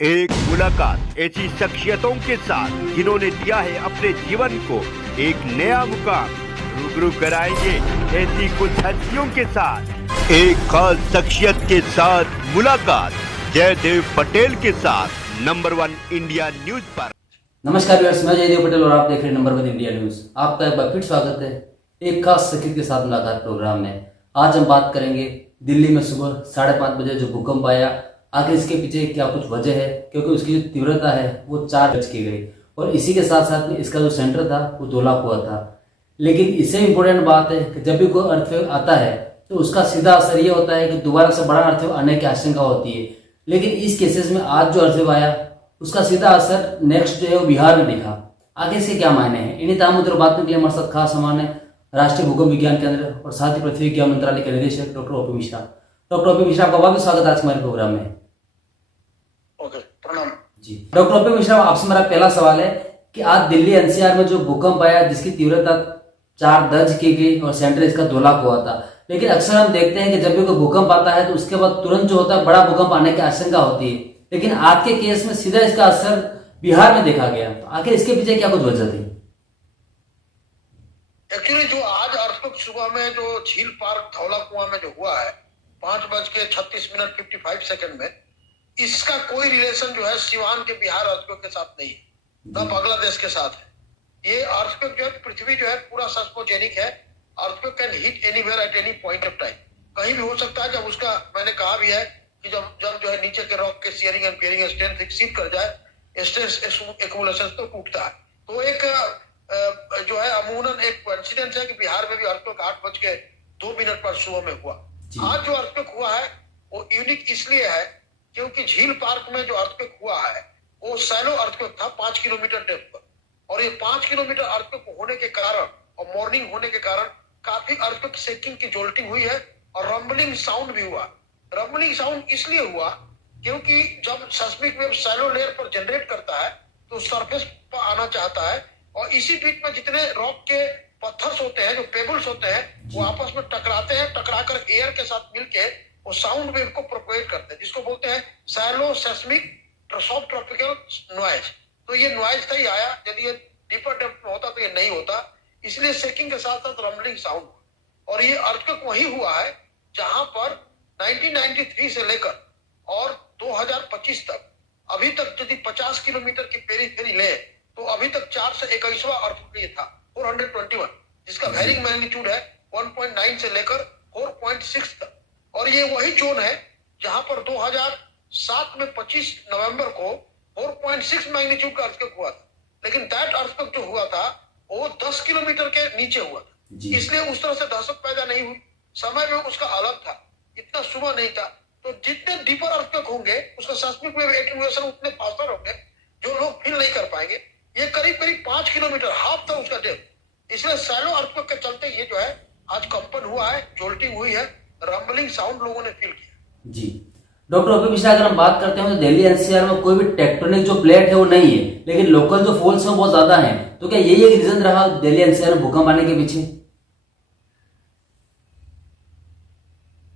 एक मुलाकात ऐसी शख्सियतों के साथ जिन्होंने दिया है अपने जीवन को एक नया मुकाम। रूबरू कराएंगे ऐसी कुछ हस्तियों के साथ एक खास शख्सियत के साथ मुलाकात जयदेव पटेल के साथ नंबर 1 इंडिया न्यूज पर। नमस्कार व्यूअर्स, मैं जयदेव पटेल और आप देख रहे हैं नंबर 1 इंडिया न्यूज। आपका एक बार फिर स्वागत है एक खास शख्सियत के साथ मुलाकात प्रोग्राम में। आज हम बात करेंगे दिल्ली में सुबह 5:30 बजे जो भूकंप आया, आखिर इसके पीछे क्या कुछ वजह है, क्योंकि उसकी जो तीव्रता है वो 4 गज की गई और इसी के साथ साथ में इसका जो सेंटर था वो 2 लाख हुआ था। लेकिन इससे इम्पोर्टेंट बात है कि जब भी कोई अर्थक्वेक आता है तो उसका सीधा असर ये होता है कि दोबारा से बड़ा अर्थक्वेक आने की आशंका होती है। लेकिन इस केसेस में आज जो अर्थक्वेक आया उसका सीधा असर नेक्स्ट जो है वो बिहार में दिखा। आगे इसके क्या मायने हैं, इन्हीं तमाम मुद्दों पर बात करने के लिए हमारे साथ खास सामान है राष्ट्रीय भूकंप विज्ञान केंद्र और साथ ही पृथ्वी विज्ञान मंत्रालय के निदेशक doctor OP Mishra. Doctor OP Mishra, आपका बहुत स्वागत है आज हमारे प्रोग्राम में। प्रणाम जी डॉक्टर ओपी मिश्रा, आपसे मेरा पहला सवाल है कि आज दिल्ली एनसीआर में जो भूकंप आया जिसकी तीव्रता 4 दर्ज की गई और सेंटर इसका 2 लाख हुआ था, लेकिन अक्सर हम देखते हैं कि जब भी कोई भूकंप आता है तो उसके बाद तुरंत जो होता है बड़ा भूकंप आने की आशंका होती है, लेकिन आज के केस में सीधा इसका असर बिहार में देखा गया। तो आखिर इसके पीछे क्या कुछ वजह थी? एक्चुअली जो आज अर्थक्वेक सुबह में जो झील पार्क धौला कुआं में जो हुआ है 5:36 में, इसका कोई रिलेशन जो है सिवान के बिहार अर्थक्वेक के साथ नहीं है, न बांग्लादेश के साथ है। ये अर्थक्वेक जो है पृथ्वी जो है पूरा सेस्मोजेनिक है। Earthquake can hit anywhere at any point of time, कहीं भी हो सकता है। जब उसका मैंने कहा भी है कि जब जो है नीचे के रॉक के shearing and peering strength exceed कर जाए, स्ट्रेस एक्युमुलेशन तो टूटता है। तो एक जो है अमूमन एक कोइंसिडेंस है कि बिहार में भी अर्थक्वेक 8:02 पर सुबह में हुआ। आज जो अर्थक्वेक हुआ है वो यूनिक इसलिए है क्योंकि झील पार्क में जो अर्थक्वेक हुआ है वो सैलो अर्थक्वेक था 5 किलोमीटर डेप्थ पर, और ये 5 किलोमीटर अर्थक्वेक होने के कारण और मॉर्निंग होने के कारण काफी अर्थक्वेक शेकिंग की जोल्टिंग हुई है और रंबलिंग साउंड भी हुआ। रंबलिंग साउंड इसलिए हुआ क्योंकि जब सेस्मिक वेव सैलो लेयर पर जनरेट करता है तो सरफेस पर आना चाहता है, और इसी बीच में जितने रॉक के पत्थर्स होते हैं, जो पेबल्स होते हैं, वो आपस में टकराते हैं। टकराकर एयर के साथ मिलके वो साउंड वेव को प्रोपेगेट करते हैं, जिसको बोलते हैं सैलो सेस्मिक सब ट्रॉपिकल नॉइज। तो ये नॉइज था ही आया, यदि ये डीपर डेप्थ में होता तो ये नहीं होता। इसलिए शेकिंग के साथ साथ रंबलिंग साउंड। और ये अर्थक्वेक वही हुआ है जहां पर 1993 से लेकर और 2025 तक अभी तक यदि 50 किलोमीटर की पेरीफेरी ले तो अभी तक 4 से 21वां अर्थक्वेक था 421, जिसका वेरिंग मैग्नीट्यूड है 1.9 से लेकर 4.6 तक। और ये वही जोन है जहां पर 2007 में 25 नवंबर को 4.6 मैग्नीट्यूड का अर्थक्वेक हुआ था, लेकिन दैट अर्थक्वेक जो हुआ था वो 10 किलोमीटर के नीचे हुआ था, इसलिए उस तरह से दहशत पैदा नहीं हुई। समय में उसका अलग था, इतना सुबह नहीं था। तो जितने डीपर अर्थक्वेक होंगे उसका सेस्मिक वेव एक्यूमुलेशन उतने फास्टर होंगे जो लोग फील नहीं कर पाएंगे। ये करीब करीब 5 किलोमीटर, हाफ था उसका डेप्थ। इसलिए सैलो अर्थक्वेक के चलते ये जो है आज कंपन हुआ है, जोल्टिंग हुई है, रंबलिंग साउंड लोगों ने फील किया। जी डॉक्टर ओपी मिश्रा, अगर हम बात करते हैं तो दिल्ली एनसीआर में कोई भी टेक्टोनिक जो प्लेट है वो नहीं है, लेकिन लोकल जो फॉल्स है बहुत ज्यादा है। तो क्या यही एक रीजन रहा दिल्ली एनसीआर में भूकंप आने के पीछे?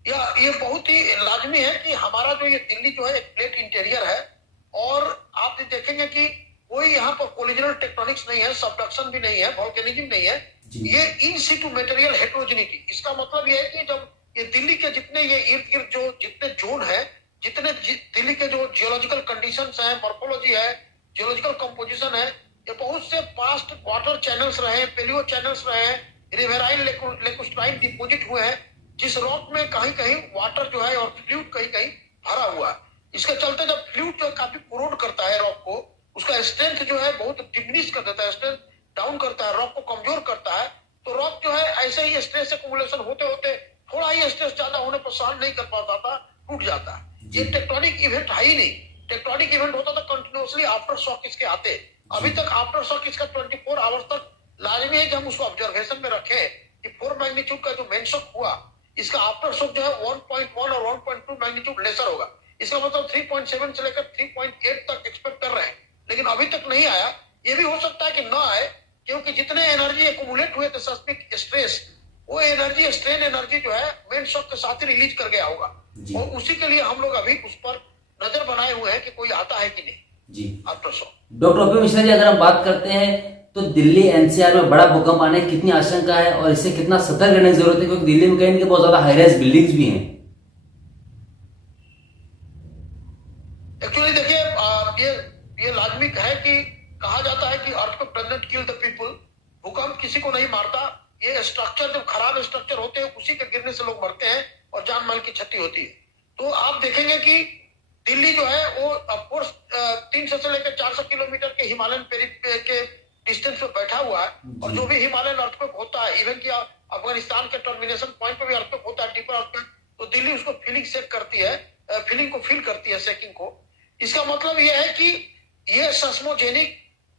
या ये बहुत ही लाजमी है कि हमारा जो ये दिल्ली जो है एक प्लेट इंटीरियर है, और आप देखेंगे कि कोई यहाँ पर कोलिजनल टेक्टोनिक्स नहीं है, सबडक्शन भी नहीं है, वोल्केनिज्म नहीं है। ये इन सिटू मटेरियल हेटेरोजेनिटी। इसका मतलब ये है कि जब ये दिल्ली के जितने ये इर्द गिर्द जो जितने जोन है, जितने दिल्ली के जो जियोलॉजिकल कंडीशंस हैं, मॉर्फोलॉजी है, जियोलॉजिकल कंपोजिशन है, ये बहुत से पास्ट वाटर चैनल्स रहे, पेलियो चैनल्स रहे, रिवेराइन लेकुस्ट्राइन डिपोजिट हुए हैं, जिस रॉक में कहीं कहीं वाटर जो है और फ्लूइड कहीं कहीं भरा हुआ है। इसके चलते जब फ्लूइड जो काफी कोरोड करता है रॉक को, उसका स्ट्रेंथ जो है बहुत डिमिनिश कर देता है, स्ट्रेंथ डाउन करता है, रॉक को कमजोर करता है। तो रॉक जो है ऐसे ही स्ट्रेस एक्युमुलेशन होते होते थोड़ा ही स्ट्रेस ज्यादा होने पर सहन नहीं कर पाता था, टूट जाता है। ये टेक्टोनिक इवेंट है ही नहीं। टेक्टोनिक इवेंट होता था कंटिन्यूअसली, आफ्टर शॉक इसके आते। अभी तक आफ्टर शॉक इसका 24 आवर्स तक लाजमी है कि हम उसको ऑब्जर्वेशन में रखें कि 4 मैग्नीट्यूड का जो मेन शॉक हुआ, इसका आफ्टर शॉक जो है 1.1 और 1.2 मैग्नीट्यूड लेसर होगा। इसका मतलब 3.7 से लेकर 3.8 तक एक्सपेक्ट कर रहे हैं, लेकिन अभी तक नहीं आया। ये भी हो सकता है कि ना आए, क्योंकि जितने एनर्जी एक्युमुलेट हुए थे सेस्मिक स्ट्रेस, वो एनर्जी स्ट्रेन एनर्जी जो है मेन शॉक के साथ ही रिलीज कर गया होगा, और उसी के लिए हम लोग अभी उस पर नजर बनाए हुए हैं कि कोई आता है कि नहीं जी। Aftershock. Doctor OP Mishra ji, अगर हम बात करते हैं तो दिल्ली एनसीआर में बड़ा भूकंप आने की कितनी आशंका है और इसे कितना सतर्क रहने की जरूरत है, क्योंकि दिल्ली में कहीं इनके बहुत ज्यादा हाई राइज बिल्डिंग्स भी हैं। एक्चुअली देखिए, ये लाजमी है कि कहा जाता है कि earthquake does not kill the people. भूकंप किसी को नहीं मारता। ये स्ट्रक्चर, जब खराब स्ट्रक्चर होते हैं उसी के गिरने से लोग मरते हैं और जान माल की क्षति होती है। तो आप देखेंगे कि दिल्ली जो है वो ऑफकोर्स 300 से लेकर 400 किलोमीटर के हिमालयन के डिस्टेंस पे बैठा हुआ है, और जो भी हिमालयन अर्थक्वेक होता है, इवन कि अफगानिस्तान के टर्मिनेशन पॉइंट पे भी अर्थक्वेक होता है, डीपर अर्थक्वेक, तो दिल्ली उसको फीलिंग सेक करती है, फीलिंग को फील करती है, सेकिंग को। इसका मतलब यह है कि ये सेस्मोजेनिक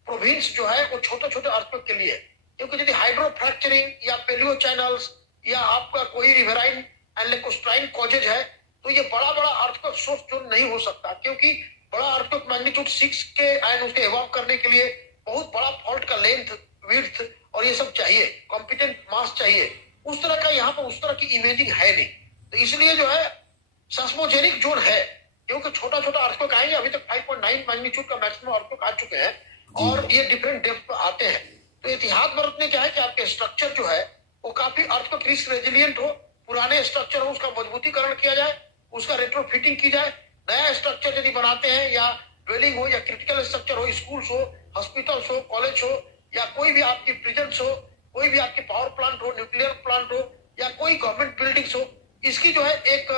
प्रोविंस जो है वो छोटे छोटे अर्थक्वेक के लिए, क्योंकि यदि हाइड्रो फ्रैक्चरिंग या पेलियो चैनल्स या आपका कोई रिवराइन एंड लेकोस्ट्राइन कॉजेज है, तो ये बड़ा बड़ा अर्थक्वेक सोर्स जो नहीं हो सकता, क्योंकि बड़ा अर्थक्वेक मैग्नीट्यूड 6 के एंड उसके एवॉल्व करने के लिए बहुत बड़ा फॉल्ट का लेंथ, विड्थ और ये सब चाहिए, कॉम्पिटेंट मास चाहिए। उस तरह का यहाँ पर उस तरह की इमेजिंग है नहीं, तो इसलिए जो है सेस्मोजेनिक जोन है, क्योंकि छोटा छोटा अर्थक्वेक आएंगे। अभी तक 5.9 मैग्नीट्यूड का मैक्सिमम अर्थक्वेक आ चुके हैं और ये डिफरेंट डेप्थ पर आते हैं। तो एहतियात बरतने क्या है कि आपके स्ट्रक्चर जो है वो काफी अर्थक्वेक रिस्क रेजिलियंट हो, पुराने स्ट्रक्चर हो उसका मजबूतीकरण किया जाए, उसका रेट्रोफिटिंग की जाए। नया स्ट्रक्चर यदि बनाते हैं, या ड्वेलिंग हो या क्रिटिकल स्ट्रक्चर हो, स्कूल्स हो, हॉस्पिटल्स हो, कॉलेज हो, या कोई भी आपकी प्रिजन्स हो, कोई भी आपकी पावर प्लांट हो, न्यूक्लियर प्लांट हो, या कोई गवर्नमेंट बिल्डिंग्स हो, इसकी जो है एक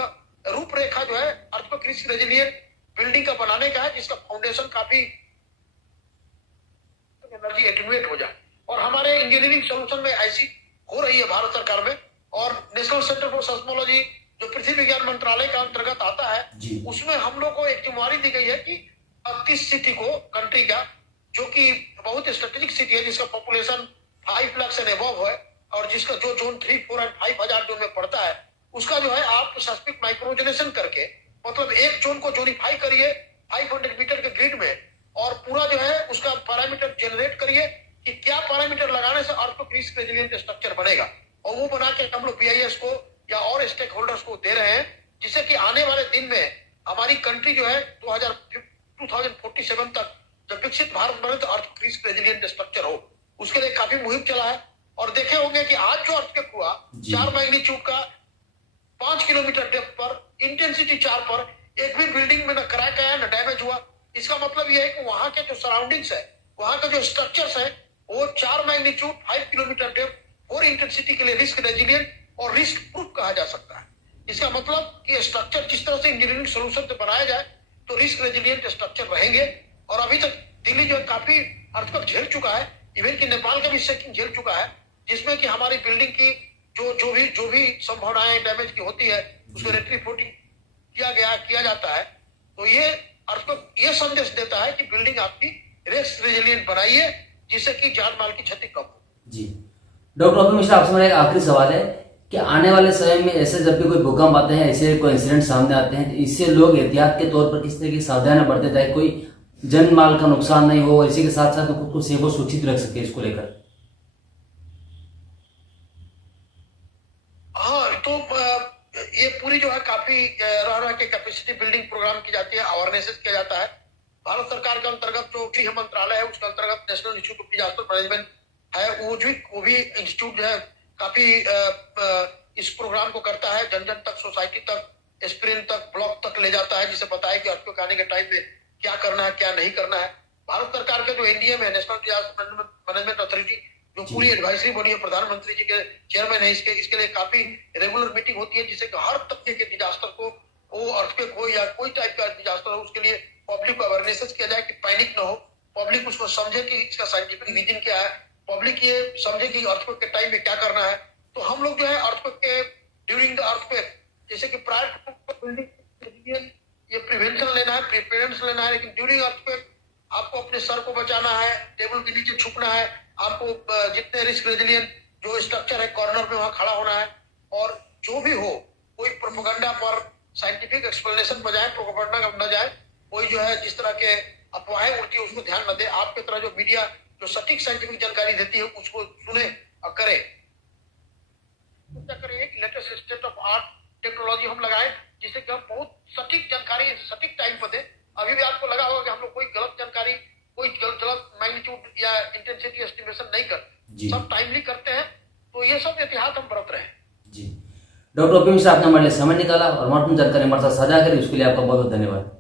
रूपरेखा जो है अर्थक्वेक रिस्क रेजिलियंट बिल्डिंग का बनाने का है, जिसका फाउंडेशन काफी एनर्जी एटीन्यूएट हो जाए। और हमारे इंजीनियरिंग सोल्यूशन में ऐसी हो रही है भारत सरकार में, और नेशनल सेंटर फॉर सेस्मोलॉजी जो पृथ्वी विज्ञान मंत्रालय के अंतर्गत आता है, उसमें हम लोग को एक जिम्मेवारी दी गई है कि 30 सिटी को, कंट्री का, जो कि बहुत स्ट्रेटेजिक सिटी है, जिसका पॉपुलेशन 5 लाख से अबव है, और जिसका जो जोन 3, 4 एंड 5 हजार जोन में पड़ता है, उसका जो है आप सेस्मिक माइक्रोजनेशन करके, मतलब एक जोन को जोनिफाई करिए 500 मीटर के ग्रिड में, और पूरा जो है उसका पैरामीटर जनरेट करिए कि क्या पैरामीटर लगाने से अर्थक्वेक रिस्क रेजिलिएंट स्ट्रक्चर बनेगा, और वो बना के हम लोग बीआईएस को या और स्टेक होल्डर्स को दे रहे हैं, जिससे कि आने वाले दिन में हमारी कंट्री जो है 2047 तक जब विकसित भारत बने तो अर्थक्वेक रिस्क रेजिलिएंट स्ट्रक्चर हो, उसके लिए काफी मुहिम चला है। और देखे होंगे कि आज जो अर्थक्वेक हुआ 4 मैग्नीट्यूड का, 5 किलोमीटर डेप्थ पर, इंटेंसिटी 4 पर, एक भी बिल्डिंग में न क्रैक आया न डैमेज हुआ। इसका मतलब यह है कि वहां के जो सराउंडिंग्स है, वहां के जो स्ट्रक्चर्स है, वो 4 मैग्नीट्यूड 5 किलोमीटर डेप्थ और इंटेंसिटी के लिए रिस्क रेजिलिएंट और रिस्क प्रूफ कहा जा सकता है। इसका मतलब कि स्ट्रक्चर जिस तरह से इंजीनियरिंग सोल्यूशन से बनाया जाए तो रिस्क रेजिलिएंट स्ट्रक्चर रहेंगे। और अभी तक दिल्ली जो काफी अर्थक्वेक झेल चुका है, इवन कि नेपाल का भी शेकिंग झेल चुका है, जिसमें कि हमारी बिल्डिंग की जो भी संभावनाएं डैमेज की होती है उसको रेट्रोफिटिंग किया जाता है। तो ये अर्थक्वेक ये संदेश देता है कि बिल्डिंग आपकी रिस्क रेजिलिएंट बनाइए, जिससे कि जान माल की क्षति कम हो। जी डॉक्टर ओपी मिश्रा, आपसे मेरा एक आखिरी सवाल है कि आने वाले समय में ऐसे जब भी कोई भूकंप आते हैं, ऐसे कोई इंसिडेंट सामने आते हैं, तो इससे लोग एहतियात के तौर पर किस तरह की सावधानियां बरते जाए, कोई जन माल का नुकसान नहीं हो, इसी के साथ साथ खुद को सेफ और सुरक्षित रख सके, इसको लेकर? हाँ, तो ये पूरी जो है काफी रह के कैपेसिटी बिल्डिंग प्रोग्राम की जाती है, अवेयरनेस किया जाता है। भारत सरकार के अंतर्गत जो गृह मंत्रालय है उसके अंतर्गत national institute of disaster management है, वो भी इंस्टीट्यूट जो है काफी इस प्रोग्राम को करता है, जन जन तक, सोसाइटी तक, स्प्रिंग तक, ब्लॉक तक ले जाता है, जिसे बताया कि अर्थक्वेक आने के टाइम पे क्या करना है क्या नहीं करना है। भारत सरकार का जो एनडीएम है, नेशनल डिजास्टर मैनेजमेंट अथॉरिटी, जो पूरी एडवाइजरी बॉडी है, प्रधानमंत्री जी के चेयरमैन है, इसके लिए काफी रेगुलर मीटिंग होती है, जिससे कि हर तबके के डिजास्टर को, वो अर्थक्वेक हो या कोई टाइप का डिजास्टर हो, उसके लिए पब्लिक को अवेयरनेस किया जाए कि पैनिक न हो, पब्लिक उसको समझे कि इसका साइंटिफिक रीजन क्या है, पब्लिक ये समझे कि अर्थक्वेक के टाइम में क्या करना है। तो हम लोग जो है अर्थक्वेक के ड्यूरिंग द अर्थक्वेक, जैसे कि प्रायर टू बिल्डिंग ये प्रिवेंशन लेना है, प्रिपेयरेंस लेना है, लेकिन ड्यूरिंग अर्थक्वेक आपको अपने सर को बचाना है, टेबल के नीचे छुपना है, आपको जितने रिस्क रेजिलिएंट जो स्ट्रक्चर है कॉर्नर में वहां खड़ा होना है, और जो भी हो कोई प्रोपेगेंडा पर साइंटिफिक एक्सप्लेनेशन बजाय प्रोपेगेंडा न जाए, कोई जो है जिस तरह के अफवाहें उड़ती है उसको ध्यान न दे, आपके तरह जो मीडिया जो सटीक साइंटिफिक जानकारी देती है उसको सुने और करे। कि latest state of art technology हम लगाएं, जिससे कि हम बहुत सटीक जानकारी सटीक टाइम पर दे, इंटेंसिटी एस्टिमेशन नहीं करते, जी। सब टाइमली करते हैं। तो ये सब एहतियात हम बरत रहे हैं। जी, डॉक्टर ओपी मिश्रा, आपने हमारे लिए समय निकाला और महत्वपूर्ण जानकारी हमारे साथ साझा करी, उसके लिए आपका बहुत बहुत धन्यवाद।